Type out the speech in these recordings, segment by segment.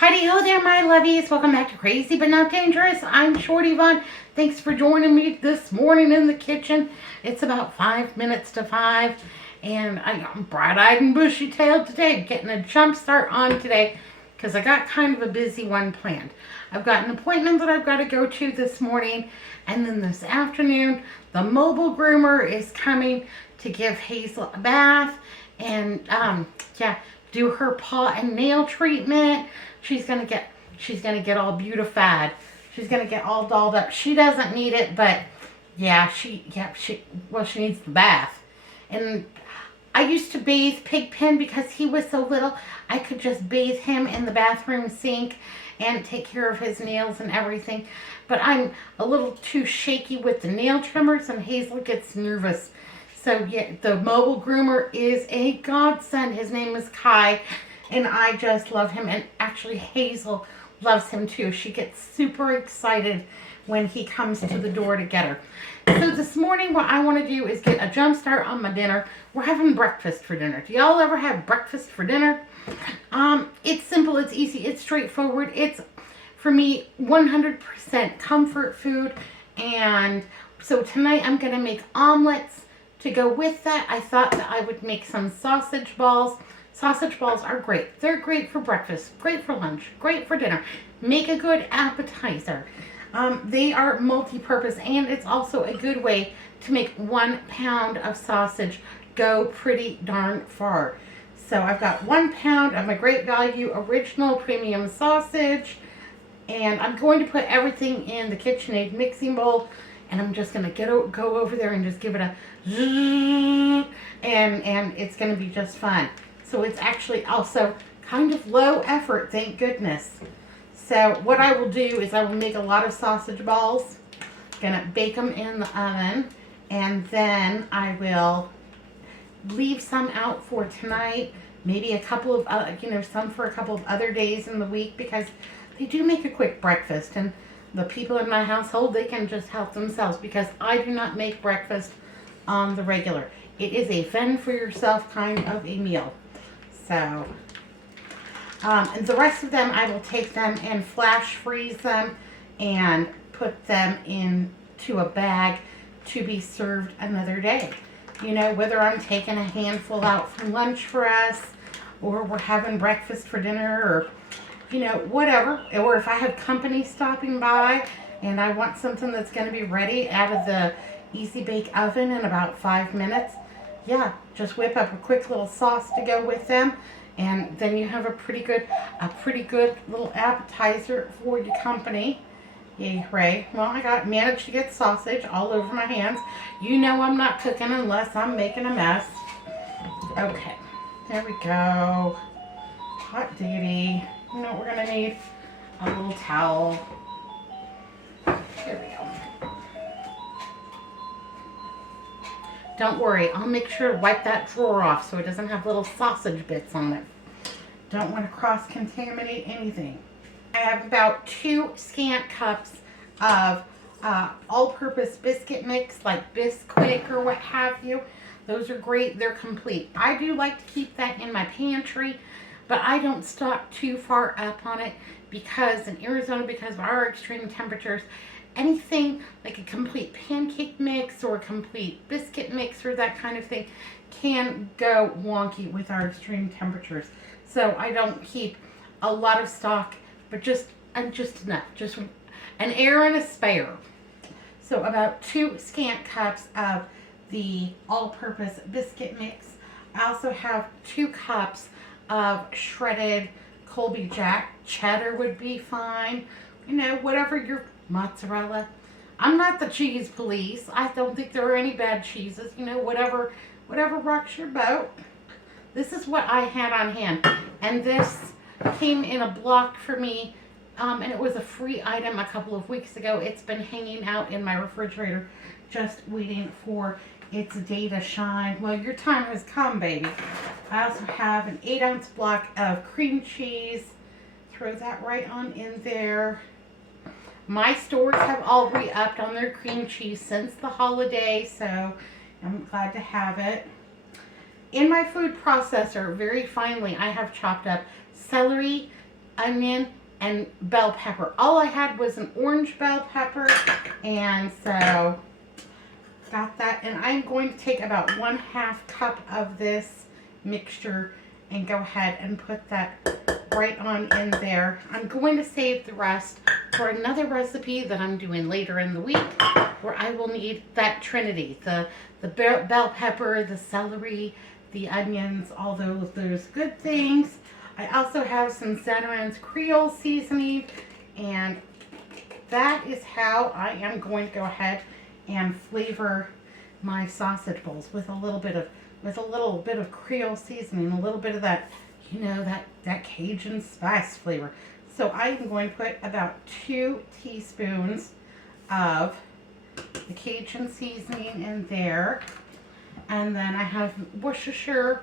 Heidi ho there, my lovies. Welcome back to Crazy But Not Dangerous. I'm Shorty Vaughn. Thanks for joining me this morning in the kitchen. It's about 5 minutes to 5, and I'm bright-eyed and bushy-tailed today, getting a jump start on today because I got kind of a busy one planned. I've got an appointment that I've got to go to this morning, and then this afternoon, the mobile groomer is coming to give Hazel a bath and, do her paw and nail treatment. She's gonna get all beautified. She's gonna get all dolled up. She doesn't need it, but she needs the bath. And I used to bathe Pigpen because he was so little. I could just bathe him in the bathroom sink and take care of his nails and everything. But I'm a little too shaky with the nail trimmers, and Hazel gets nervous. So yeah, the mobile groomer is a godsend. His name is Kai, and I just love him. And actually, Hazel loves him too. She gets super excited when he comes to the door to get her. So this morning, what I want to do is get a jump start on my dinner. We're having breakfast for dinner. Do y'all ever have breakfast for dinner? It's simple, it's easy, it's straightforward. It's, for me, 100% comfort food. And so tonight I'm going to make omelets. To go with that, I thought that I would make some sausage balls. Sausage balls are great. They're great for breakfast, great for lunch, great for dinner. Make a good appetizer. They are multi-purpose, and it's also a good way to make 1 pound of sausage go pretty darn far. So I've got 1 pound of my Great Value Original Premium Sausage, and I'm going to put everything in the KitchenAid mixing bowl. And I'm just going to go over there and just give it a zzz, and it's going to be just fun. So it's actually also kind of low effort, thank goodness. So what I will do is I will make a lot of sausage balls. Going to bake them in the oven. And then I will leave some out for tonight. Maybe a couple of, some for a couple of other days in the week, because they do make a quick breakfast. And the people in my household, they can just help themselves, because I do not make breakfast on the regular. It is a fend for yourself kind of a meal. So, and the rest of them, I will take them and flash freeze them and put them into a bag to be served another day. Whether I'm taking a handful out for lunch for us, or we're having breakfast for dinner, or whatever. Or if I have company stopping by and I want something that's going to be ready out of the Easy Bake Oven in about 5 minutes, just whip up a quick little sauce to go with them, and then you have a pretty good little appetizer for your company. Yay, hooray. Well, I managed to get sausage all over my hands. I'm not cooking unless I'm making a mess. Okay, there we go. Hot diggity. You know what we're going to need? A little towel. Here we go. Don't worry, I'll make sure to wipe that drawer off so it doesn't have little sausage bits on it. Don't want to cross-contaminate anything. I have about 2 scant cups of all-purpose biscuit mix, like Bisquick or what have you. Those are great. They're complete. I do like to keep that in my pantry, but I don't stock too far up on it, because in Arizona, because of our extreme temperatures, anything like a complete pancake mix or a complete biscuit mix or that kind of thing can go wonky with our extreme temperatures. So I don't keep a lot of stock, but just enough, just an air and a spare. So about 2 scant cups of the all-purpose biscuit mix. I also have 2 cups of shredded Colby Jack. Cheddar would be fine. Whatever your mozzarella. I'm not the cheese police. I don't think there are any bad cheeses. Whatever rocks your boat. This is what I had on hand. And this came in a block for me. And it was a free item a couple of weeks ago. It's been hanging out in my refrigerator, just waiting for its day to shine. Well, your time has come, baby. I also have an 8-ounce block of cream cheese. Throw that right on in there. My stores have all re-upped on their cream cheese since the holiday, so I'm glad to have it. In my food processor, very finely, I have chopped up celery, onion, and bell pepper. All I had was an orange bell pepper, and so got that. And I'm going to take about 1/2 cup of this mixture and go ahead and put that right on in there. I'm going to save the rest for another recipe that I'm doing later in the week, where I will need that trinity, the bell pepper, the celery, the onions, all those good things. I also have some Zatarain's Creole seasoning, and that is how I am going to go ahead and flavor my sausage bowls with a little bit of Creole seasoning, a little bit of that, that Cajun spice flavor. So I am going to put about 2 teaspoons of the Cajun seasoning in there. And then I have Worcestershire,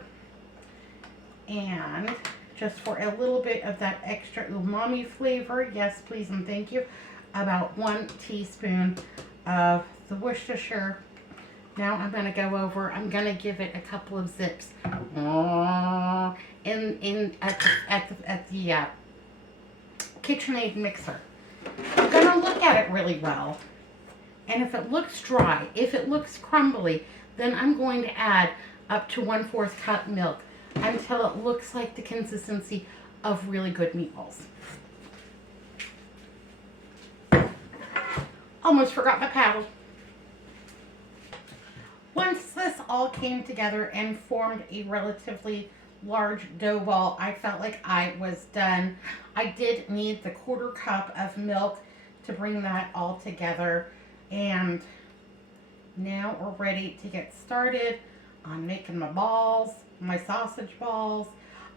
and just for a little bit of that extra umami flavor, yes please and thank you, about 1 teaspoon of the Worcestershire. Now I'm going to go over, I'm going to give it a couple of zips at the KitchenAid mixer. I'm going to look at it really well, and if it looks dry, if it looks crumbly, then I'm going to add up to 1/4 cup milk until it looks like the consistency of really good meatballs. Almost forgot my paddle. Once this all came together and formed a relatively large dough ball, I felt like I was done. I did need the 1/4 cup of milk to bring that all together, and now we're ready to get started on making my balls, my sausage balls.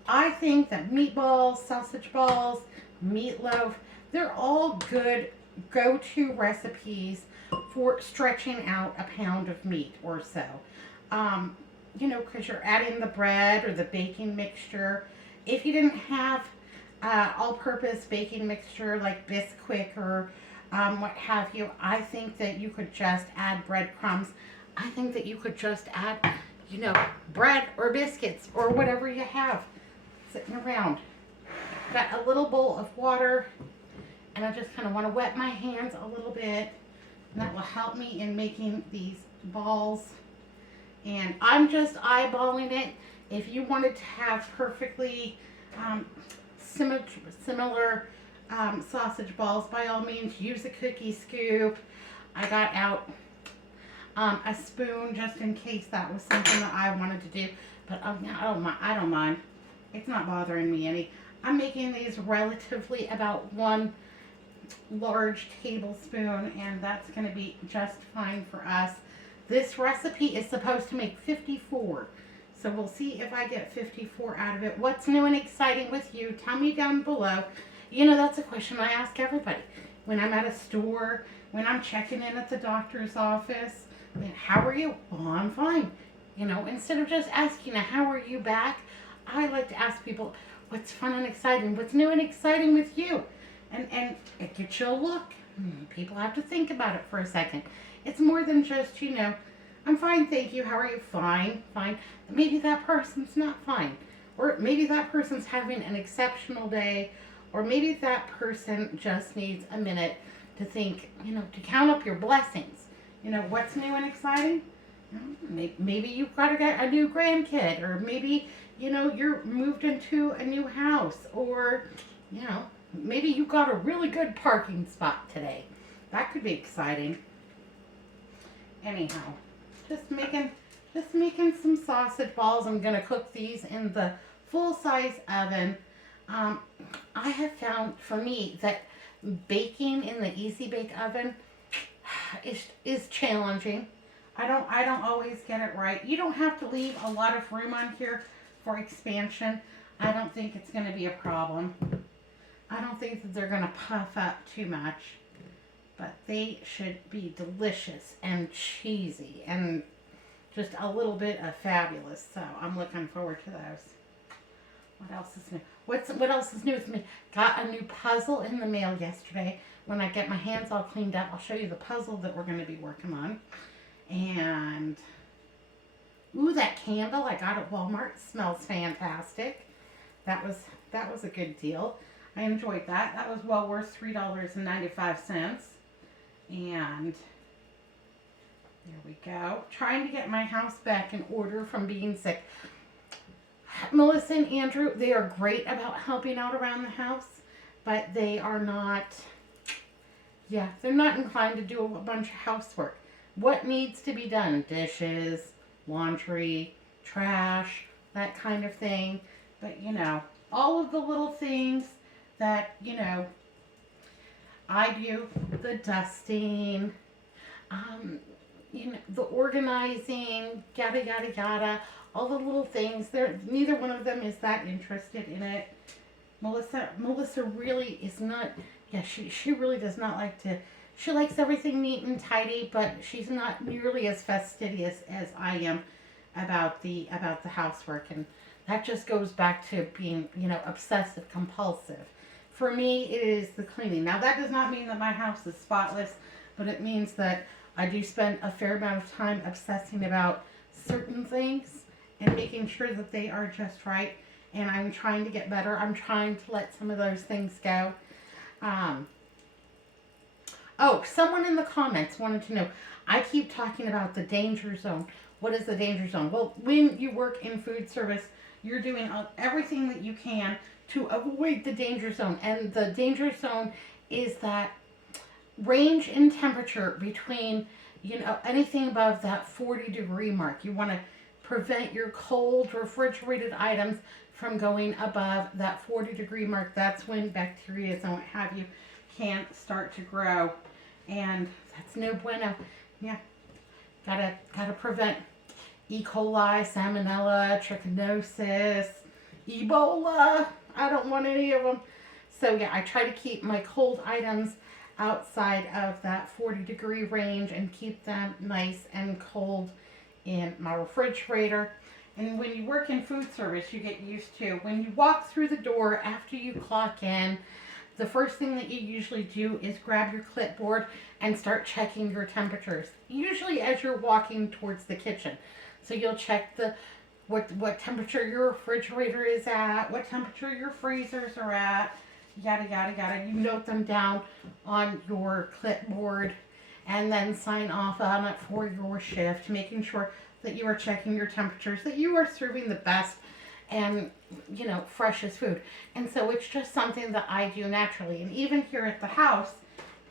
I think that meatballs, sausage balls, meatloaf, they're all good go-to recipes for stretching out a pound of meat or so. Because you're adding the bread or the baking mixture. If you didn't have all-purpose baking mixture like Bisquick or what have you, I think that you could just add breadcrumbs. I think that you could just add, bread or biscuits or whatever you have sitting around. Got a little bowl of water, and I just kind of want to wet my hands a little bit, and that will help me in making these balls. And I'm just eyeballing it. If you wanted to have perfectly similar sausage balls, by all means use a cookie scoop. I got out a spoon just in case that was something that I wanted to do, but I don't mind. It's not bothering me any. I'm making these relatively about 1 large tablespoon, and that's going to be just fine for us. This recipe is supposed to make 54, so we'll see if I get 54 out of it. What's new and exciting with you? Tell me down below. That's a question I ask everybody. When I'm at a store, when I'm checking in at the doctor's office, how are you? Well, I'm fine. Instead of just asking, how are you back? I like to ask people, what's fun and exciting? What's new and exciting with you? And it gets you a look. People have to think about it for a second. It's more than just, I'm fine, thank you. How are you? Fine, fine. Maybe that person's not fine. Or maybe that person's having an exceptional day. Or maybe that person just needs a minute to think, to count up your blessings. What's new and exciting? Maybe you've got a new grandkid. Or maybe, you're moved into a new house. Or, maybe you got a really good parking spot today. That could be exciting. Anyhow, just making some sausage balls. I'm going to cook these in the full-size oven. I have found, for me, that baking in the Easy Bake Oven is challenging. I don't always get it right. You don't have to leave a lot of room on here for expansion. I don't think it's going to be a problem. I don't think that they're going to puff up too much, but they should be delicious and cheesy and just a little bit of fabulous. So I'm looking forward to those. What else is new? What else is new with me? Got a new puzzle in the mail yesterday. When I get my hands all cleaned up, I'll show you the puzzle that we're going to be working on. And ooh, that candle I got at Walmart smells fantastic. That was a good deal. I enjoyed that. That was well worth $3.95. And there we go. Trying to get my house back in order from being sick. Melissa and Andrew, they are great about helping out around the house, but they are not, yeah, they're not inclined to do a bunch of housework. What needs to be done? Dishes, laundry, trash, that kind of thing. But, all of the little things that, I do, the dusting, the organizing, yada, yada, yada, all the little things. Neither one of them is that interested in it. Melissa really is not, yeah, she really does not like to, she likes everything neat and tidy, but she's not nearly as fastidious as I am about the housework. And that just goes back to being, obsessive compulsive. For me, it is the cleaning. Now, that does not mean that my house is spotless, but it means that I do spend a fair amount of time obsessing about certain things and making sure that they are just right. And I'm trying to get better. I'm trying to let some of those things go. Someone in the comments wanted to know, I keep talking about the danger zone. What is the danger zone? Well, when you work in food service, you're doing everything that you can to avoid the danger zone. And the danger zone is that range in temperature between, anything above that 40-degree mark. You want to prevent your cold refrigerated items from going above that 40-degree mark. That's when bacteria and what have you can start to grow. And that's no bueno. Yeah. Gotta prevent E. coli, salmonella, trichinosis, Ebola. I don't want any of them. So yeah, I try to keep my cold items outside of that 40-degree range and keep them nice and cold in my refrigerator. And when you work in food service, you get used to, when you walk through the door after you clock in, the first thing that you usually do is grab your clipboard and start checking your temperatures, usually as you're walking towards the kitchen. So you'll check what temperature your refrigerator is at, what temperature your freezers are at, yada, yada, yada. You note them down on your clipboard and then sign off on it for your shift, making sure that you are checking your temperatures, that you are serving the best and, freshest food. And so it's just something that I do naturally. And even here at the house,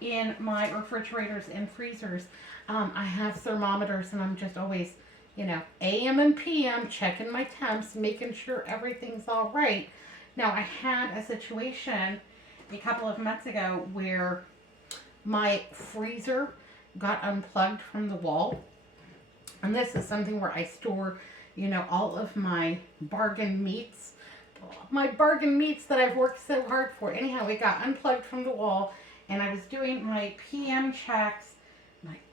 in my refrigerators and freezers, I have thermometers, and I'm just always, AM and PM, checking my temps, making sure everything's all right. Now, I had a situation a couple of months ago where my freezer got unplugged from the wall. And this is something where I store, all of my bargain meats. My bargain meats that I've worked so hard for. Anyhow, it got unplugged from the wall, and I was doing my PM checks.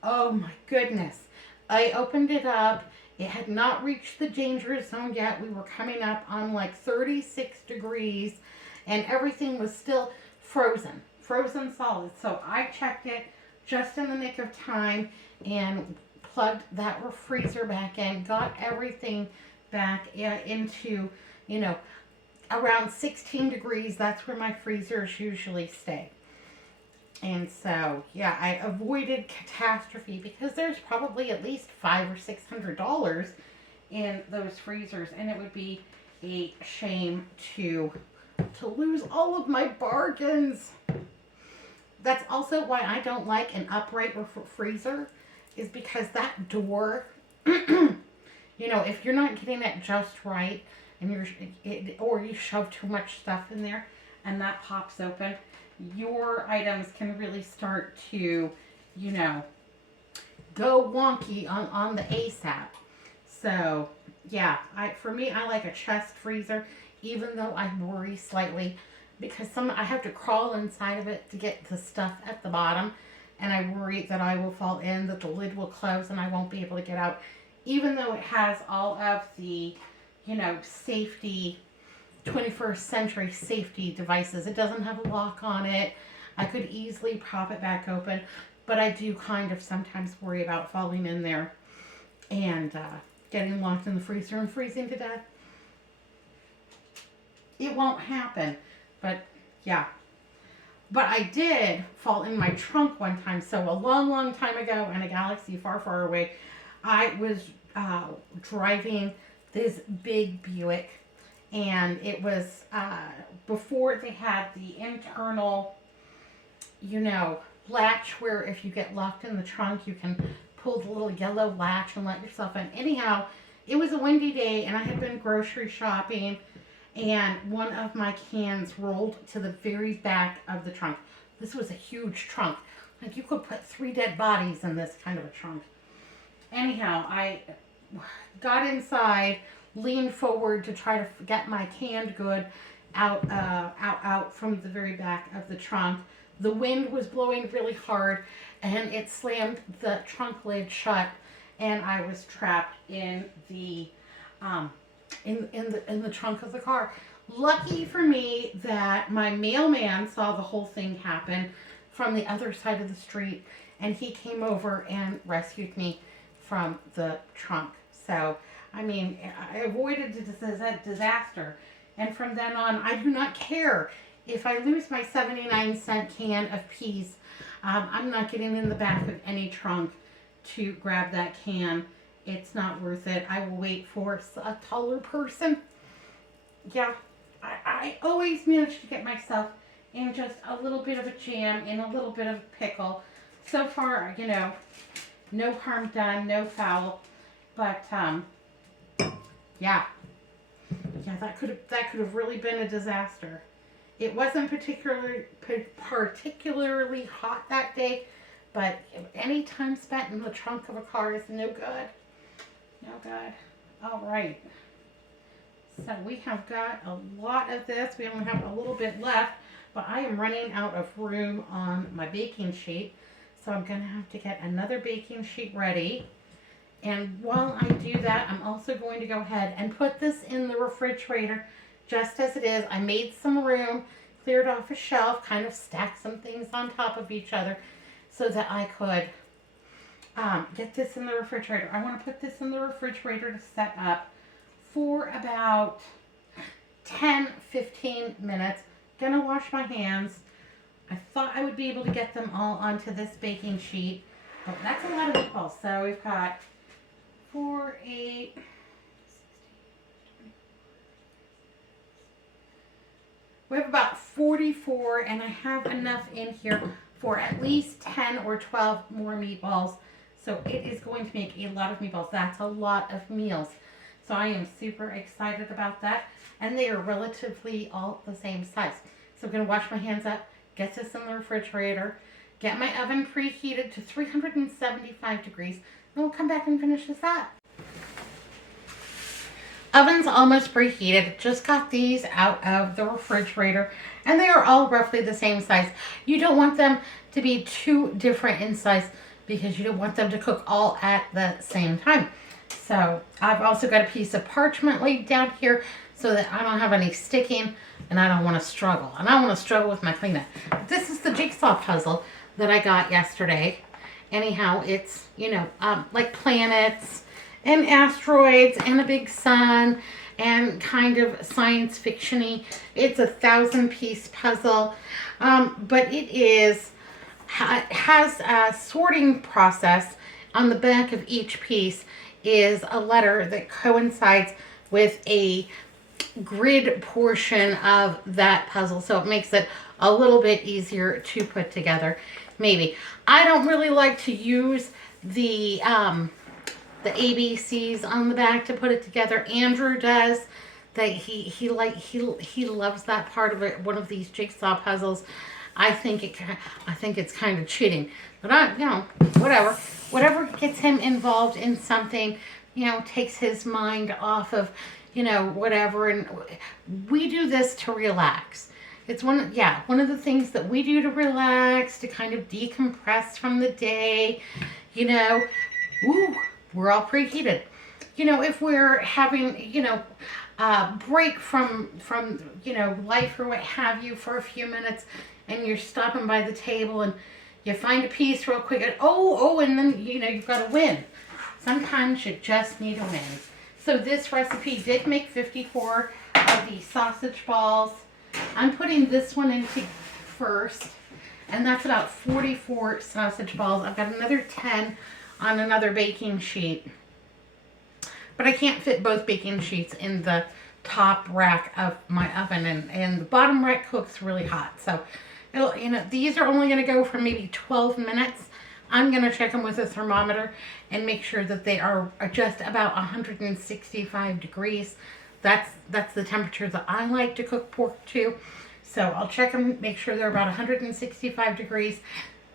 Oh my goodness. I opened it up. It had not reached the danger zone yet. We were coming up on like 36 degrees, and everything was still frozen solid. So I checked it just in the nick of time and plugged that freezer back in, got everything back into, around 16 degrees. That's where my freezers usually stay. And so, yeah, I avoided catastrophe because there's probably at least $500 or $600 in those freezers, and it would be a shame to lose all of my bargains. That's also why I don't like an upright freezer, is because that door, if you're not getting it just right, and or you shove too much stuff in there, and that pops open, your items can really start to, go wonky on the ASAP. So, yeah, for me, I like a chest freezer, even though I worry slightly because I have to crawl inside of it to get the stuff at the bottom, and I worry that I will fall in, that the lid will close, and I won't be able to get out, even though it has all of the, safety, 21st century safety devices. It doesn't have a lock on it. I could easily pop it back open, but I do kind of sometimes worry about falling in there and getting locked in the freezer and freezing to death. It won't happen, but yeah. But I did fall in my trunk one time. So a long, long time ago in a galaxy far, far away, I was driving this big Buick, and it was before they had the internal, you know, latch where if you get locked in the trunk, you can pull the little yellow latch and let yourself in. Anyhow, it was a windy day, and I had been grocery shopping, and one of my cans rolled to the very back of the trunk. This was a huge trunk. Like, you could put 3 dead bodies in this kind of a trunk. Anyhow, I got inside, leaned forward to try to get my canned good out from the very back of the trunk. The wind was blowing really hard, and it slammed the trunk lid shut, and I was trapped in the in the trunk of the car. Lucky for me that my mailman saw the whole thing happen from the other side of the street, and he came over and rescued me from the trunk. So, I mean, I avoided a disaster. And from then on, I do not care if I lose my 79-cent can of peas. I'm not getting in the back of any trunk to grab that can. It's not worth it. I will wait for a taller person. Yeah, I always manage to get myself in just a little bit of a jam and a little bit of pickle. So far, you know, no harm done, no foul. But yeah, that could have really been a disaster. It wasn't particularly hot that day, but any time spent in the trunk of a car is no good. No good. All right. So we have got a lot of this. We only have a little bit left, but I am running out of room on my baking sheet. So I'm going to have to get another baking sheet ready. And while I do that, I'm also going to go ahead and put this in the refrigerator just as it is. I made some room, cleared off a shelf, kind of stacked some things on top of each other so that I could get this in the refrigerator. I want to put this in the refrigerator to set up for about 10-15 minutes. Gonna wash my hands. I thought I would be able to get them all onto this baking sheet, but that's a lot of meatballs. So we've got 4, 8, 16, we have about 44, and I have enough in here for at least 10 or 12 more meatballs. So it is going to make a lot of meatballs. That's a lot of meals. So I am super excited about that. And they are relatively all the same size. So I'm going to wash my hands up, get this in the refrigerator, get my oven preheated to 375 degrees, and we'll come back and finish this up. Oven's almost preheated. Just got these out of the refrigerator, and they are all roughly the same size. You don't want them to be too different in size because you don't want them to cook all at the same time. So I've also got a piece of parchment laid down here so that I don't have any sticking, and I don't want to struggle. And I don't want to struggle with my cleanup. This is the jigsaw puzzle that I got yesterday. Anyhow, it's, you know, like planets and asteroids and a big sun and kind of science fiction-y. It's a 1,000-piece puzzle, but it has a sorting process. On the back of each piece is a letter that coincides with a grid portion of that puzzle, so it makes it a little bit easier to put together. Maybe I don't really like to use the ABCs on the back to put it together. Andrew does. That he loves that part of it. One of these jigsaw puzzles. I think it's kind of cheating, but you know, whatever gets him involved in something, you know, takes his mind off of, you know, whatever. And we do this to relax. It's one of the things that we do to relax, to kind of decompress from the day. You know, we're all preheated. You know, if we're having, you know, break from you know, life or what have you for a few minutes, and you're stopping by the table and you find a piece real quick, and and then, you know, you've got a win. Sometimes you just need a win. So this recipe did make 54 of these sausage balls. I'm putting this one in first, and that's about 44 sausage balls. I've got another 10 on another baking sheet, but I can't fit both baking sheets in the top rack of my oven, and the bottom rack cooks really hot. So it'll, these are only going to go for maybe 12 minutes. I'm going to check them with a thermometer and make sure that they are just about 165 degrees. That's the temperature that I like to cook pork to. So I'll check them, make sure they're about 165 degrees.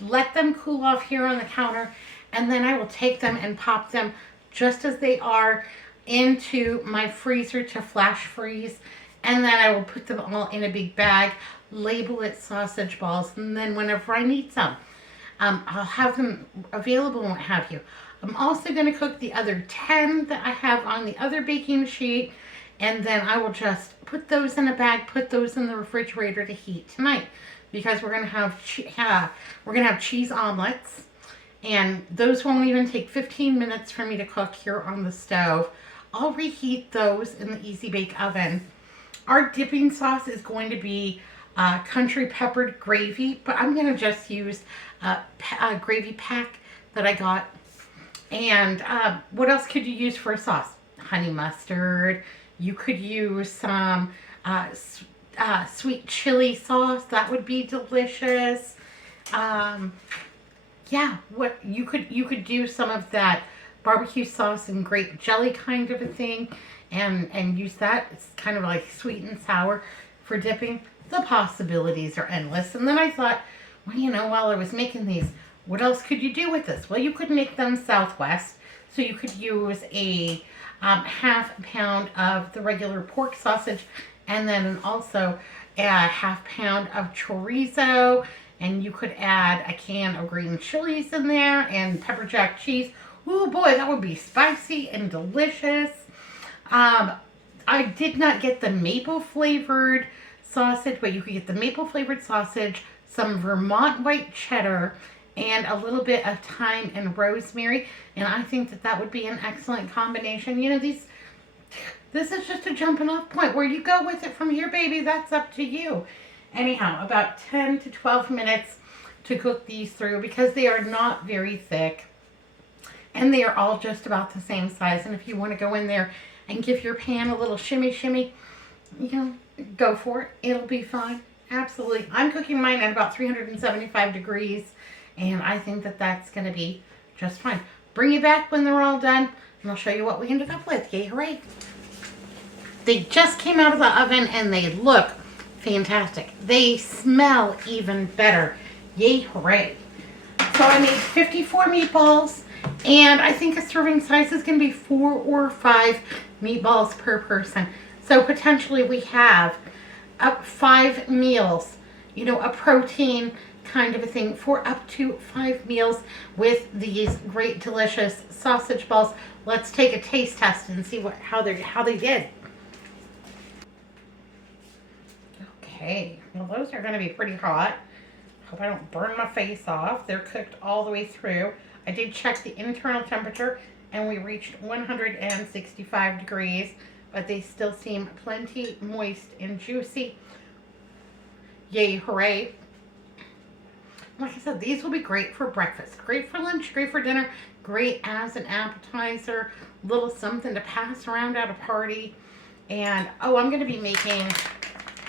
Let them cool off here on the counter, and then I will take them and pop them just as they are into my freezer to flash freeze. And then I will put them all in a big bag, label it sausage balls, and then whenever I need some, I'll have them available and what have you. I'm also going to cook the other 10 that I have on the other baking sheet, and then I will just put those in a bag, put those in the refrigerator to heat tonight, because we're going to have cheese omelets, and those won't even take 15 minutes for me to cook here on the stove. I'll reheat those in the Easy Bake Oven. Our dipping sauce is going to be country peppered gravy, but I'm going to just use a gravy pack that I got. And what else could you use for a sauce? Honey mustard. You could use some sweet chili sauce. That would be delicious. Yeah, what you could do some of that barbecue sauce and grape jelly kind of a thing, and use that. It's kind of like sweet and sour for dipping. The possibilities are endless. And then I thought, well, while I was making these, what else could you do with this? Well, you could make them Southwest. So you could use a half pound of the regular pork sausage, and then also a half pound of chorizo, and you could add a can of green chilies in there and pepper jack cheese. Oh boy, that would be spicy and delicious. I did not get the maple flavored sausage, but you could get the maple flavored sausage, some Vermont white cheddar, and a little bit of thyme and rosemary. And I think that that would be an excellent combination. This is just a jumping off point. Where you go with it from here, baby, that's up to you. Anyhow, about 10 to 12 minutes to cook these through, because they are not very thick. And they are all just about the same size. And if you want to go in there and give your pan a little shimmy, go for it. It'll be fine. Absolutely. I'm cooking mine at about 375 degrees. And I think that that's going to be just fine. Bring it back when they're all done, and I'll show you what we ended up with. Yay, hooray. They just came out of the oven, and they look fantastic. They smell even better. Yay, hooray. So I made 54 meatballs, and I think a serving size is going to be 4 or 5 meatballs per person. So potentially we have up 5 meals, a protein kind of a thing for up to 5 meals with these great delicious sausage balls. Let's take a taste test and see how they did. Okay, well, those are going to be pretty hot. Hope I don't burn my face off. They're cooked all the way through. I did check the internal temperature, and we reached 165 degrees, but they still seem plenty moist and juicy. Yay, hooray. Like I said, these will be great for breakfast, great for lunch, great for dinner, great as an appetizer, little something to pass around at a party. And, I'm going to be making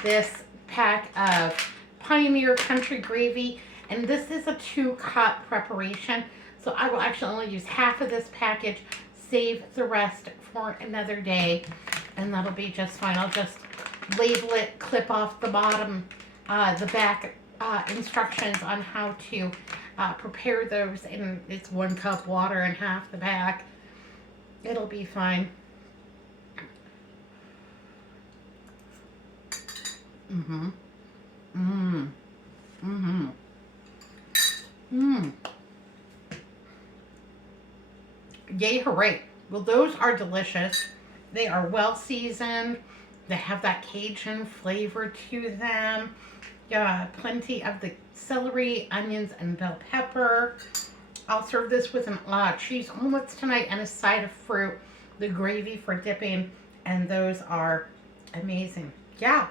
this pack of Pioneer Country Gravy, and this is a 2-cup preparation. So I will actually only use half of this package, save the rest for another day, and that'll be just fine. I'll just label it, clip off the bottom, the back instructions on how to prepare those, and it's 1 cup water and half the pack. It'll be fine. Yay, hooray. Well, those are delicious. They are well seasoned. They have that Cajun flavor to them. Plenty of the celery, onions, and bell pepper. I'll serve this with an cheese omelets tonight and a side of fruit, the gravy for dipping, and those are amazing. Yeah,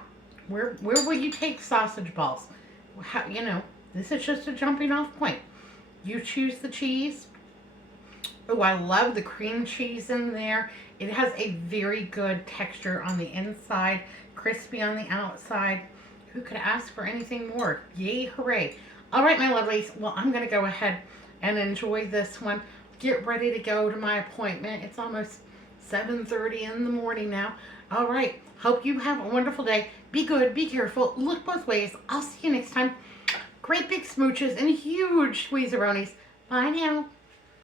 Where will you take sausage balls? How, this is just a jumping off point. You choose the cheese. Oh, I love the cream cheese in there. It has a very good texture on the inside, crispy on the outside. Who could ask for anything more? Yay, hooray. All right, my lovelies. Well, I'm going to go ahead and enjoy this one. Get ready to go to my appointment. It's almost 7:30 in the morning now. All right. Hope you have a wonderful day. Be good. Be careful. Look both ways. I'll see you next time. Great big smooches and huge squeeze-a-ronies. Bye now.